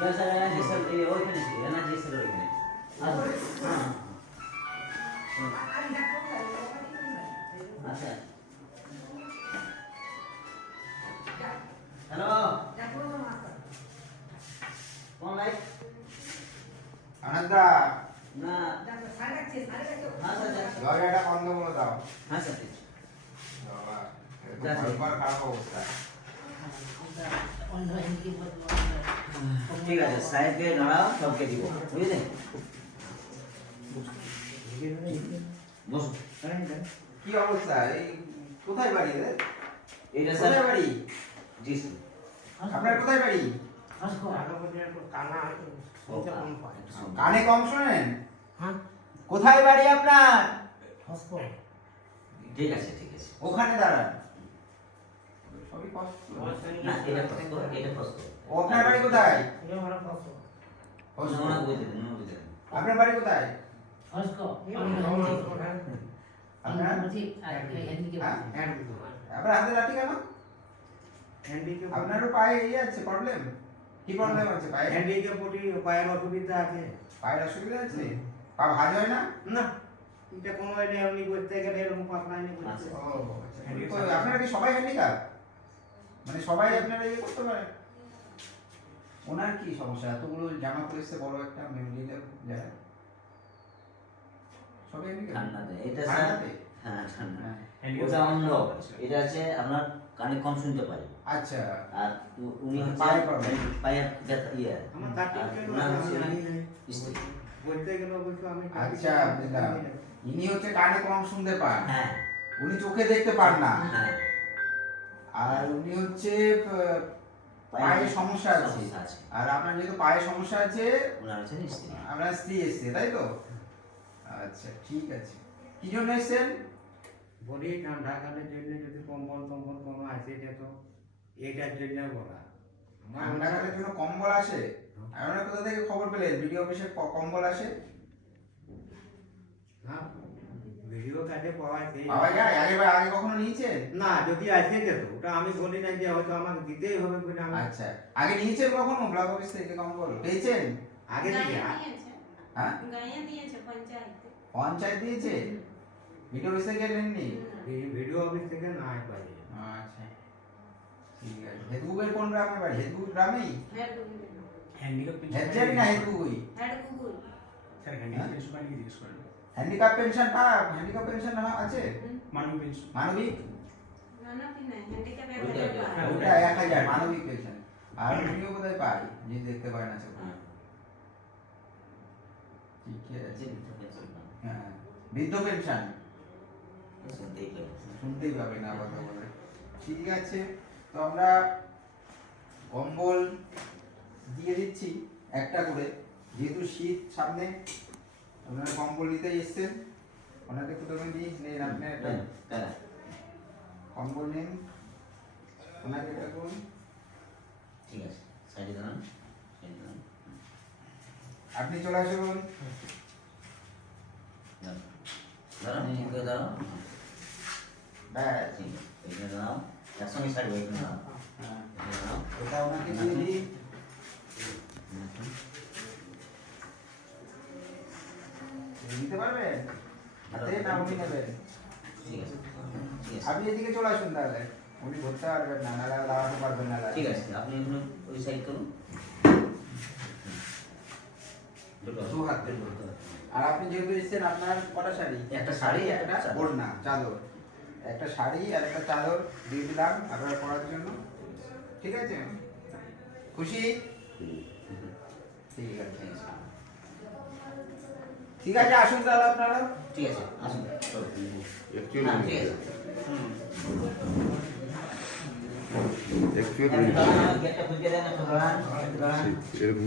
जैसा जैसा ये ओइखाনে ছিল না জেসের ওইখানে আচ্ছা হ্যালো কোন লাইট আনন্দা না হ্যাঁ স্যার লরিটা বন্ধ করে দাও। হ্যাঁ স্যার বাবা একবার খারাপ অবস্থা। ঠিক আছে সাহেবকে দাঁড়াও সবকে দিব বুঝলে বসো কি অবস্থা? এই কোথায় বাড়ি রে? এইটা স্যার কোথায় বাড়ি? জি স্যার আপনার কোথায় বাড়ি? কানে কম শোনেন? কোথায় বাড়ি আপনার? ঠিক আছে ঠিক আছে ওখানে দাঁড়ান। সবই কষ্ট। না এটা কষ্ট এটা কষ্ট ও আপনার বাড়ি কোথায়? না বুঝতে না বুঝতে আপনার বাড়ি কোথায়? আপনার আপনার হাতে লাঠি কেন? আপনারও পায়ে এই আছে প্রবলেম? কি প্রবলেম আছে পায়ে? পায়ের অসুবিধা আছে। পায়ের অসুবিধা আছে? পা ভাঁজ হয় না? না এটা কোনো এমনি করতে গেলে এরকম পাতলাই নেই করতে। ও আচ্ছা। তো আপনারা কি সবাই হ্যান্ডিক্যাপ? মানে সবাই আপনারা ইয়ে করতে পারে? ওনার কি সমস্যা? এতগুলো জামা পরেছে বড় একটা মেমোরিয়াল জায়গা। সবাই হ্যান্ডিক্যাপ? ঠান্ডাতে এটা স্যার হ্যাঁ ঠান্ডা ওটা অন্য এটা আছে আপনার কানে কম শুনতে পারে আচ্ছা আর উনি হচ্ছে পায়ে problem। পায়ের ব্যথা ইয়ে আমার তার আর ঠিক ওনার হচ্ছে আছে। স্ত্রী। বলতে গেলে অবশ্য আমি আচ্ছা বুঝলাম। ইনি হচ্ছে কানে কম শুনতে পান, হ্যাঁ উনি চোখে দেখতে পান না, হ্যাঁ আর উনি হচ্ছে পায়ে সমস্যা আছে। সমস্যা আছে। আর আপনার যেহেতু পায়ে সমস্যা আছে ওনার হচ্ছে স্ত্রী আপনার স্ত্রী এসছে তাই তো? আচ্ছা ঠিক আছে। কি জন্য এসছেন? বলি ঠান্ডা কালের জন্য যদি কম্বল টম্বল কোনো আসে যেত এটার জন্য বলা। ঠান্ডা কালের জন্য কম্বল আসে? আপনারা কোথা থেকে খবর পেলেন বিডিও অফিসে কম্বল আসে? না ভিডিও কাটে পাওয়া যায়। পাওয়া যায়? আগে কখনো নিয়েছেন? না যদি আসে যেত ওটা আমি বলি না যে হয়তো আমাকে দিতেই হবে বলে আমি আচ্ছা আগে নিয়েছেন কখনো ব্লক অফিস থেকে কম্বল? পেয়েছেন? আগে থেকে হ্যাঁ গায়ে দিয়েছে পঞ্চায়েতে পঞ্চায়েত দিয়েছে? বিডিও অফিস থেকে নেননি? ভিডিও অফিস থেকে না পাই। আচ্ছা ঠিক আছে। হেদগুগের কোন গ্রামে বাড়ি? হেদগুগ গ্রামেই? হেদজারি না হেদগুগুই? হ্যান্ডিক্যাপ পেনশন হ্যান্ডিক্যাপ পেনশন আছে? মানবিক? ওটা 1000 মানবিক পেনশন। আর উনিও কোথায় পায়? যে দেখতে পায় না চোখে। ঠিক আছে। হ্যাঁ বৃদ্ধ পেনশন শুনতেই পাবে না কথা বলে। ঠিক আছে তো আমরা কম্বল দিয়ে দিচ্ছি একটা করে, যেহেতু শীত সামনে আপনারা কম্বল নিতে এসছেন। ওনাকে প্রথমে নিয়ে নেন, আপনি একটা কম্বল নিন, ওনাকে একটা করুন। ঠিক আছে সাইডে দাঁড়ান সাইডে দাঁড়ান আপনি চলে আসুন। দাঁড়ান এখানে দাঁড়াও ব্যাস ঠিক আছে এখানে দাঁড়াও একসঙ্গে সাইড এখানে দাঁড়াও হ্যাঁ এখানে দাঁড়াও ওটা ওনাকে দিয়ে দিই। নিতে পারবেন? হাতে না উনি নেবেন? ঠিক আছে ঠিক আছে আপনি এদিকে চলে আসুন তাহলে, উনি ধরতে পারবেন না, নাহলে দাঁড়াতে পারবেন না। ঠিক আছে আপনি এখানে ওই সাইড করুন দু হাত দিয়ে ধরতে হবে। আর আপনি যেহেতু এসেছেন আপনার কটা শাড়ি? একটা শাড়ি, একটা একটা ওড়না চাদর, একটা শাড়ি আর একটা চাদর দিয়ে দিলাম আপনারা পরার জন্য। ঠিক আছে? খুশি? ঠিক আছে ঠিক আছে আসুন তাহলে আপনারা। ঠিক আছে আসুন Actually, হ্যাঁ ঠিক আছে actually, গেটটা খুলে দেন একটু দাঁড়ান এরকম